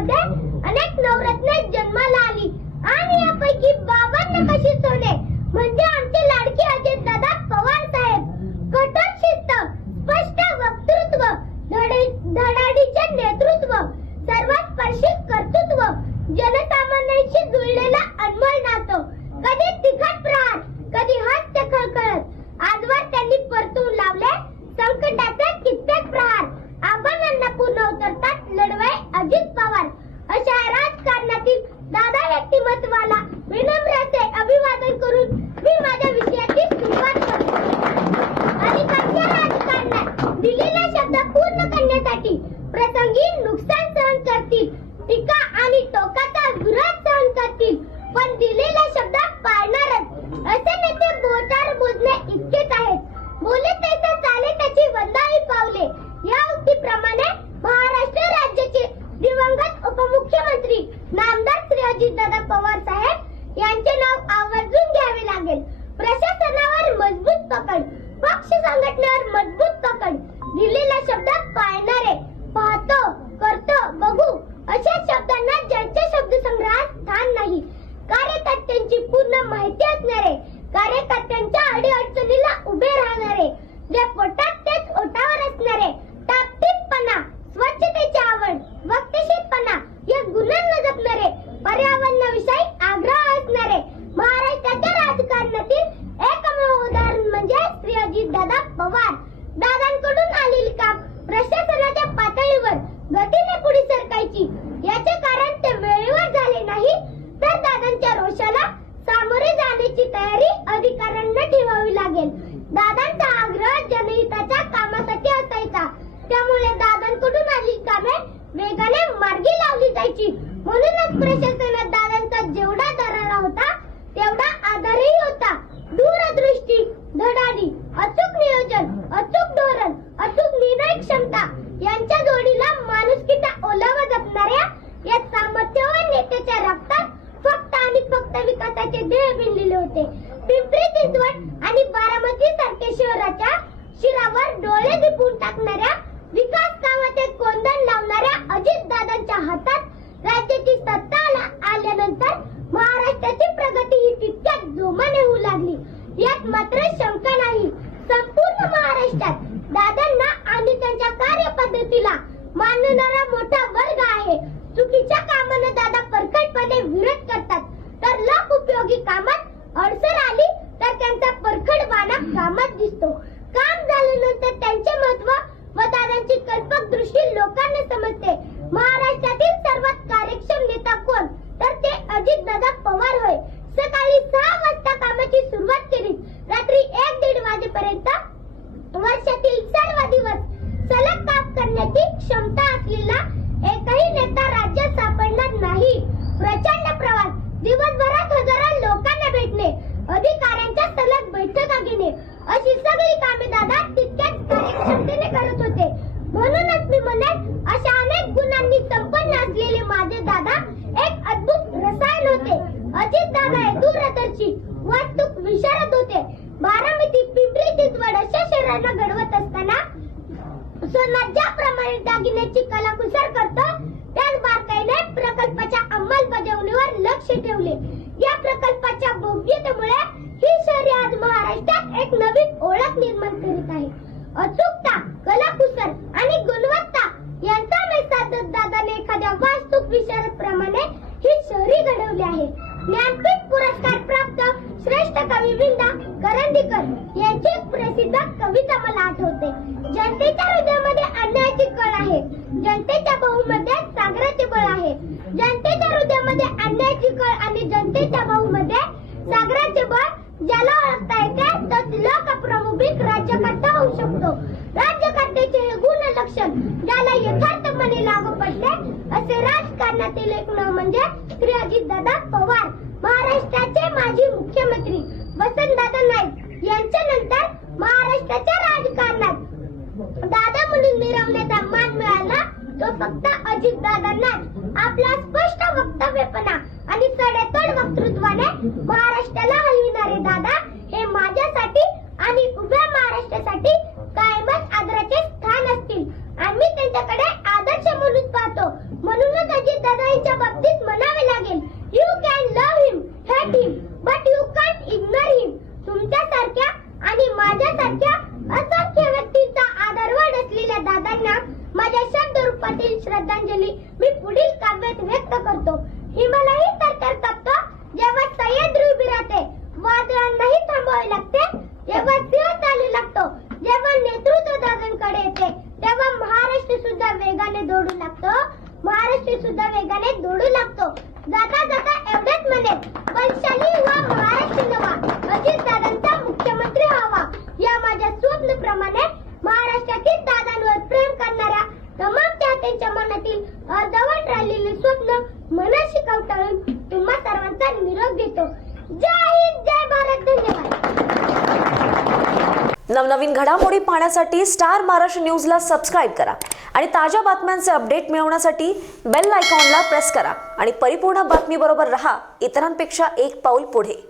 कुटुंबामध्ये अनेक नवरत्ने जन्माला आली आणि यापैकी बाबांना कशी सोने म्हणजे आमचे लाडके अजितदादा पवार साहेब. कठोर शिस्त, स्पष्ट वक्तृत्व, धडाडीचे नेतृत्व, सर्वस्पर्शी कर्तृत्व, जनसामान्यांशी जुळलेला अनमोल नातं, कधी तिखट प्रहार, कधी हास्य खळखळत, आजवर त्यांनी परतून लावले संकटाचे कित्येक प्रहार. आव्हानांना पूर्ण उतरतात लढवय अजित पवार. अशा राजकारणातील दादा व्यक्तिमत्वाला विनम्रते अभिवादन करून मी माझ्या विषयाची सुरुवात करतो. अधिकांच्या राजकारणात दिलेला शब्द पूर्ण करण्यासाठी प्रसंगी नुकसान सहन करतील, टीका आणि टोकाचा विरोध सहन करतील, पण दिलेला शब्द पाळणारच. असे नेते बोटावर मोजणे इतकेच आहेत. बोले तैसे चाले त्याची वंदाळी पावले. या उक्तीप्रमाणे महाराष्ट्र राज्याचे दिवंगत उपमुख्यमंत्री नामदार श्री अजितदादा पवार साहेब यांचे नाव आवर्जून घ्यावे लागेल. प्रशासनावर मजबूत पकड, पक्ष संघटनेवर मजबूत पकड, दिलेला शब्द पाळणारे, पाहतो, करतो, बघू अशा शब्दांना ज्यांच्या शब्दसंग्रहात स्थान नाही, कार्यकर्त्यांची पूर्ण माहिती असणारे, कार्यकर्त्यांच्या अडीअडचणीला उभे राहणारे, जे पोटात तेच ओठावर असणारे, टापटीपणा, स्वच्छतेची आवड, वक्तशीरपणा या गुणांना जपणारे, पर्यावरणाविषयी आग्रह असणारे. महाराष्ट्राच्या राजकारणातील एकमेव उदाहरण म्हणजे श्री अजितदादा पवार. दादांकडून आलेली काम प्रशासनाच्या पातळीवर गतीने पुढे सरकायची. याचे कारण ते वेळेवर झाले नाही, तर दादांच्या रोषाला सामोरे जाण्याची तयारी अधिकाऱ्यांना ठेवावी लागेल. दादांचा आग्रह जनहिताच्या कामासाठी असायचा, त्यामुळे दादांकडून आलेली कामे वेगाने मार्गी लावली जायची. म्हणूनच प्रशासनात दादांचा जेवढा दरारा होता तेवढा आधारही होता. दूरदृष्टी, धडाडी, अचूक नियोजन, अचूक धोरण, अचूक निर्णय क्षमता यांच्या जोडीला माणुसकीचा ओलावा जपणाऱ्या या सामर्थ्यवान नेत्याच्या रक्तात फक्त आणि फक्त विकासाचे ध्येय भिनलेले होते. पिंपरी चिंचवड आणि बारामती सारख्या शहराच्या शिरावर डोळे दिपवून टाकणाऱ्या विकास कामाचे कोंदण लावणाऱ्या अजितदादांच्या हातात राज्याची सत्ता आल्यानंतर महाराष्ट्राची प्रगती ही तितक्याच जोमाने होऊ लागली. यात मात्र शंका नाही. संपूर्ण महाराष्ट्रात दादांना आणि त्यांच्या कार्यपद्धतीला मानणारा मोठा वर्ग आहे. चुकीच्या कामांना दादा परखडपणे विरोध करतात, तर लोक उपयोगी कामात अडचण आली तर त्यांचा परखडपणा कामात दिसतो. काम झाल्यानंतर त्यांचे महत्व व दादांची कल्पक दृष्टी लोकांना समजते. महाराष्ट्रातील सर्वात कार्यक्षम नेता कोण, तर ते अजितदादा पवार होय. सकाळी 6 वाजता कामाची सुरुवात केली, रात्री 1-1:30 वाजेपर्यंत वर्षातील सर्व दिवस सलग काम करण्याची क्षमता असलेला एकही नेता राज्यात सापडणार नाही. प्रचंड प्रवास, दिवसभरात हजारो लोकांना भेटणे, अधिकाऱ्यांच्या सलग बैठका घेणे अशी सगळी कामे दादा तितक्याच कार्यक्षमतेने करत होते. म्हणूनच मी म्हणेन, अशा अनेक गुणांनी संपन्न असलेले माझे दादा एक अद्भुत रसायन होते. अजितदादा हे दूरदर्शी, वास्तूक विशारद होते. बारामती, पिंपरी चिंचवड अशा शहरांना घडवत असताना सोना ज्याप्रमाणे दागिन्याची कलाकुसर करतो, त्याच बारकाईने प्रकल्पाच्या अंमलबजावणीवर लक्ष ठेवले. या प्रकल्पाच्या भव्यतेमुळे ही शहरे आज महाराष्ट्रात एक नवीन ओळख निर्माण करीत आहे. अचूकता, कलाकुसर आणि गुणवत्ता यांचा मेळ दादाने एखाद्या वास्तूक विशारद प्रमाणे ही शहरी घडवली आहे. ज्ञानपीठ पुरस्कार प्राप्त श्रेष्ठ कवी विंदा करंदीकर यांची एक प्रसिद्ध कविता मला आठवते. जनतेच्या हृदयामध्ये अन्यायाची कळ आहे, जनतेच्या बाहूमध्ये सागराचे बळ आहे. जनतेच्या हृदयामध्ये अन्यायाची कळ आणि जनतेच्या बाहूमध्ये सागराचे बळ ज्याला ओळखता येते तोच लोकप्रमुख राज्यकर्ता होऊ शकतो. राज्यकर्त्याचे हे गुण लक्षण ज्याला यथार्थपणे लागू पडले असे राजकारणातील एक नाव म्हणजे श्री अजितदादा पवार. महाराष्ट्राचे माजी मुख्यमंत्री वसंतदादा नाईक यांच्यानंतर महाराष्ट्राच्या राजकारणात दादा म्हणून मिरवण्याचा मान मिळाला तो फक्त अजितदादांनाच. आपला स्पष्ट वक्तव्यपणा आणि सडेतोड वक्तृत्वाने महाराष्ट्राला हलविणारे दादा हे माझ्यासाठी आणि उभ्या महाराष्ट्रासाठी कायमच आदराचे स्थान असतील. आम्ही त्यांच्याकडे आदर्श म्हणून पाहतो. म्हणूनच अजित दादांच्या बाबतीत म्हणावे लागेल, you can love him, hate him, but you can't ignore him. तुमच्यासारख्या आणि माझ्यासारख्या असंख्य व्यक्तींचा आदरवड असलेल्या दादांना माझ्या शब्द रूपातील श्रद्धांजली मी पुढील काव्यात व्यक्त करतो. हिमालयही तर कापतो जेव्हा सह्याद्री उभी राहते, वादळांनाही थांबावे लागते जेव्हा सिंह चालू लागतो, जेव्हा नेतृत्व दादांकडे येते तेव्हा महाराष्ट्र सुद्धा वेगाने दौडू लागतो, महाराष्ट्र सुद्धा वेगाने दौडू लागतो. जाता जाता एवढेच म्हणेन, बलशाली व्हा महाराष्ट्र नवा, अजित दादांचा मुख्यमंत्री व्हावा. या माझ्या स्वप्नप्रमाणे महाराष्ट्रातील दादांवर प्रेम करणाऱ्या तमाम त्यांच्या मनातील अर्धवट राहिलेले स्वप्न मनाशी कवटाळून तुम्हा सर्वांचा निरोप देतो. जय हिंद, जय भारत, धन्यवाद. नवनवीन घडामोडी पाहण्यासाठी स्टार महाराष्ट्र न्यूजला सबस्क्राईब करा आणि ताज्या बातम्यांचे अपडेट मिळवण्यासाठी बेल आयकॉनला प्रेस करा आणि परिपूर्ण बातमीबरोबर रहा, इतरांपेक्षा एक पाऊल पुढे.